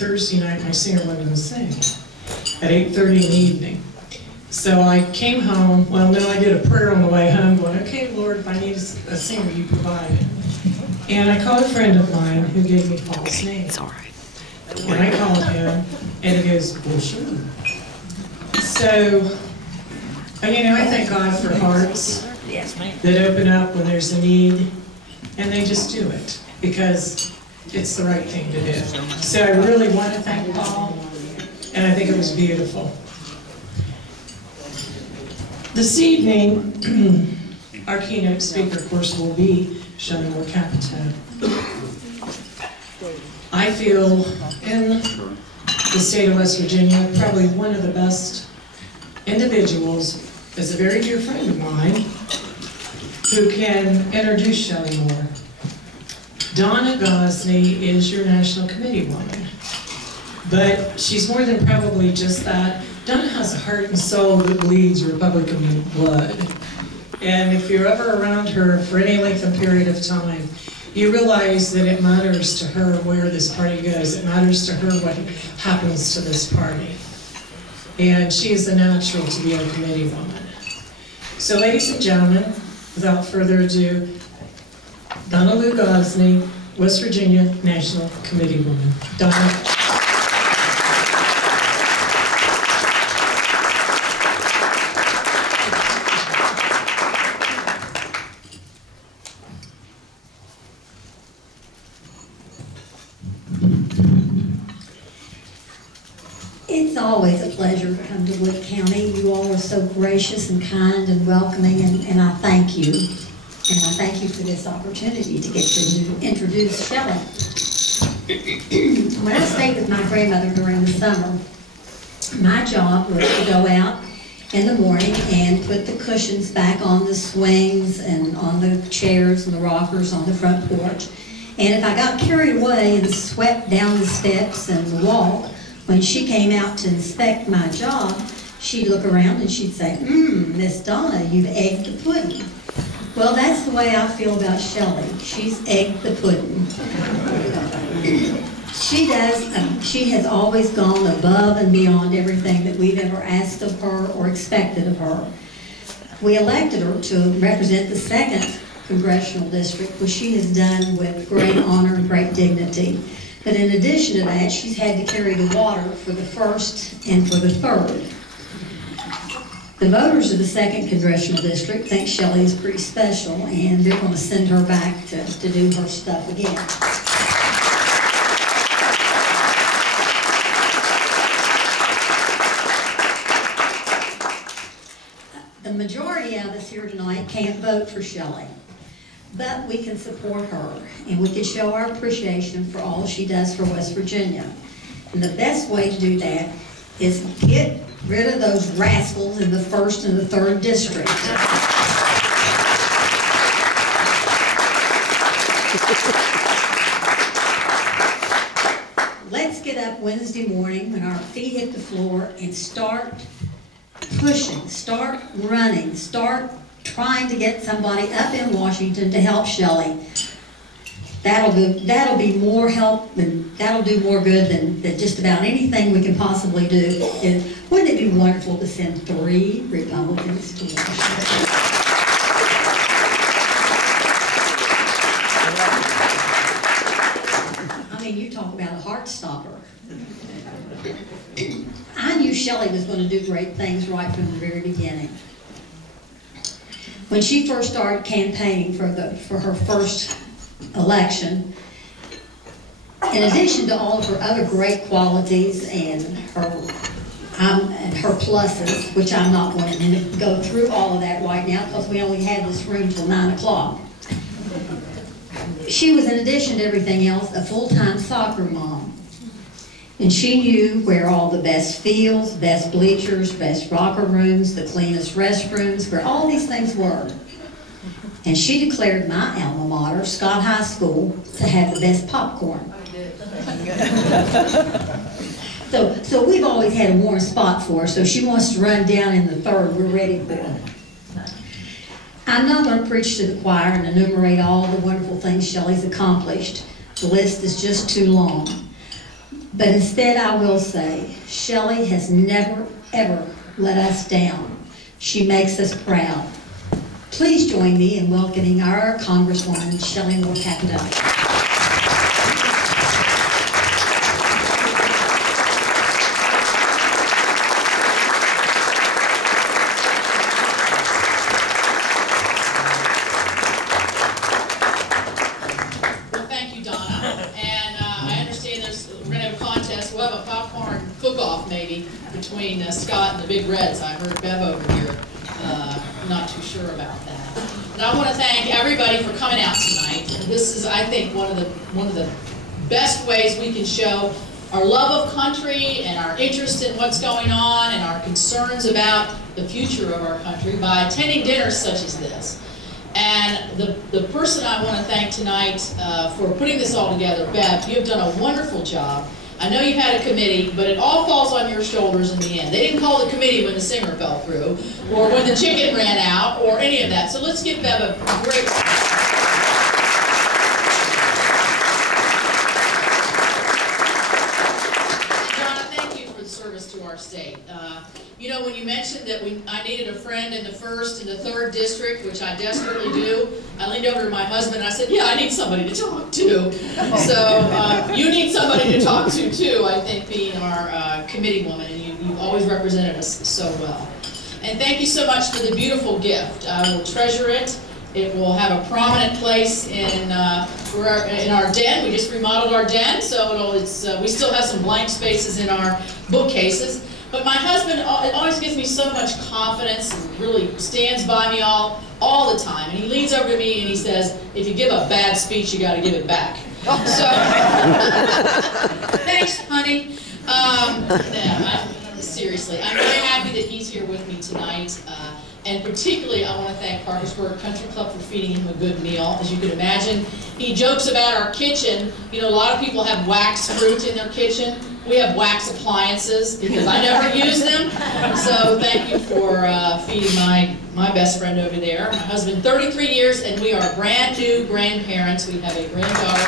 Thursday night my singer wasn't going to sing at 8:30 in the evening. So I came home, well no, I did a prayer on the way home going, okay Lord, if I need a singer, you provide it. And I called a friend of mine who gave me Paul's name. It's all right. And I called him, and he goes, well sure. So, you know, I thank God for hearts that open up when there's a need, and they just do it, because it's the right thing to do. So I really want to thank Paul, and I think it was beautiful. This evening, our keynote speaker, of course, will be Shelley Moore Capito. I feel in the state of West Virginia, probably one of the best individuals is a very dear friend of mine who can introduce Shelley Moore. Donna Gosney is your National Committee woman, but she's more than probably just that. Donna has a heart and soul that bleeds Republican blood. And if you're ever around her for any length of period of time, you realize that it matters to her where this party goes. It matters to her what happens to this party. And she is a natural to be a committee woman. So ladies and gentlemen, without further ado, Donna Lou Gosney, West Virginia National Committee woman. Donna. It's always a pleasure to come to Wood County. You all are so gracious and kind and welcoming, and I thank you. And I thank you for this opportunity to get to introduce Shelley. When I stayed with my grandmother during the summer, my job was to go out in the morning and put the cushions back on the swings and on the chairs and the rockers on the front porch. And if I got carried away and swept down the steps and the walk, when she came out to inspect my job, she'd look around and she'd say, Miss Donna, you've egged the pudding. Well, that's the way I feel about Shelley. She's egged the pudding. She has always gone above and beyond everything that we've ever asked of her or expected of her. We elected her to represent the 2nd Congressional District, which she has done with great honor and great dignity. But in addition to that, she's had to carry the water for the 1st and for the 3rd. The voters of the 2nd Congressional District think Shelley is pretty special, and they're going to send her back to do her stuff again. The majority of us here tonight can't vote for Shelley, but we can support her, and we can show our appreciation for all she does for West Virginia. And the best way to do that is get rid of those rascals in the 1st and the 3rd district. Let's get up Wednesday morning when our feet hit the floor and start pushing, start running, start trying to get somebody up in Washington to help Shelley. That'll be more help, and that'll do more good than just about anything we can possibly do. And wouldn't it be wonderful to send 3 Republicans to Washington? I mean, you talk about a heart stopper. I knew Shelley was going to do great things right from the very beginning. When she first started campaigning for her first election, in addition to all of her other great qualities and her pluses, which I'm not going to go through all of that right now because we only had this room till 9 o'clock. She was, in addition to everything else, a full-time soccer mom. And she knew where all the best fields, best bleachers, best locker rooms, the cleanest restrooms, where all these things were. And she declared my alma mater, Scott High School, to have the best popcorn. So we've always had a warm spot for her, so she wants to run down in the 3rd. We're ready for her. I'm not going to preach to the choir and enumerate all the wonderful things Shelley's accomplished. The list is just too long. But instead I will say, Shelley has never, ever let us down. She makes us proud. Please join me in welcoming our Congresswoman, Shelley Moore Capito. Between Scott and the Big Reds. I heard Bev over here, not too sure about that. And I want to thank everybody for coming out tonight. This is, I think, one of the best ways we can show our love of country and our interest in what's going on and our concerns about the future of our country by attending dinners such as this. And the person I want to thank tonight for putting this all together, Bev, you have done a wonderful job. I know you've had a committee, but it all falls on your shoulders in the end. They didn't call the committee when the singer fell through, or when the chicken ran out, or any of that. So let's give Bev a great Donna, thank you for the service to our state. You know, when you mentioned that I needed a friend in the 1st and the 3rd district, which I desperately do, I leaned over to my husband and I said, yeah, I need somebody to talk to. So you need somebody to talk to too, I think, being our committee woman, and you've always represented us so well. And thank you so much for the beautiful gift. I will treasure it. It will have a prominent place in our den. We just remodeled our den, so we still have some blank spaces in our bookcases. But my husband always gives me so much confidence and really stands by me all the time. And he leans over to me and he says, if you give a bad speech, you got to give it back. So, thanks, honey. Seriously, I'm very happy that he's here with me tonight. And particularly, I want to thank Parkersburg Country Club for feeding him a good meal. As you can imagine, he jokes about our kitchen. You know, a lot of people have wax fruit in their kitchen. We have wax appliances because I never use them. So thank you for feeding my best friend over there. My husband, 33 years, and we are brand new grandparents. We have a granddaughter.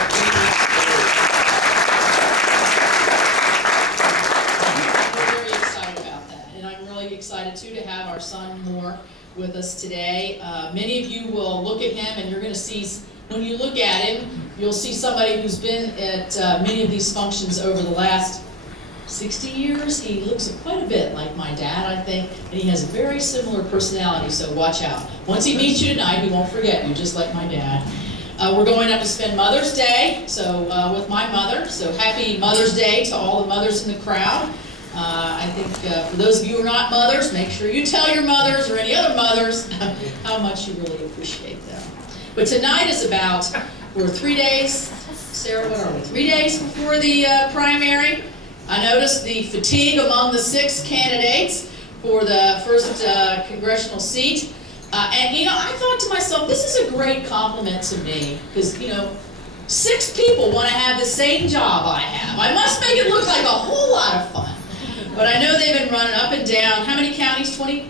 Excited too to have our son Moore with us today. Many of you will look at him and you're going to see, when you look at him, you'll see somebody who's been at many of these functions over the last 60 years. He looks quite a bit like my dad, I think, and he has a very similar personality, so watch out. Once he meets you tonight, he won't forget you, just like my dad. We're going up to spend Mother's Day with my mother, so happy Mother's Day to all the mothers in the crowd. I think for those of you who are not mothers, make sure you tell your mothers or any other mothers how much you really appreciate them. But tonight is about, we're 3 days, Sarah, what are we, 3 days before the primary. I noticed the fatigue among the 6 candidates for the first congressional seat. And, you know, I thought to myself, this is a great compliment to me, because, you know, 6 people want to have the same job I have. I must make it look like a whole lot of fun. But I know they've been running up and down. How many counties? 20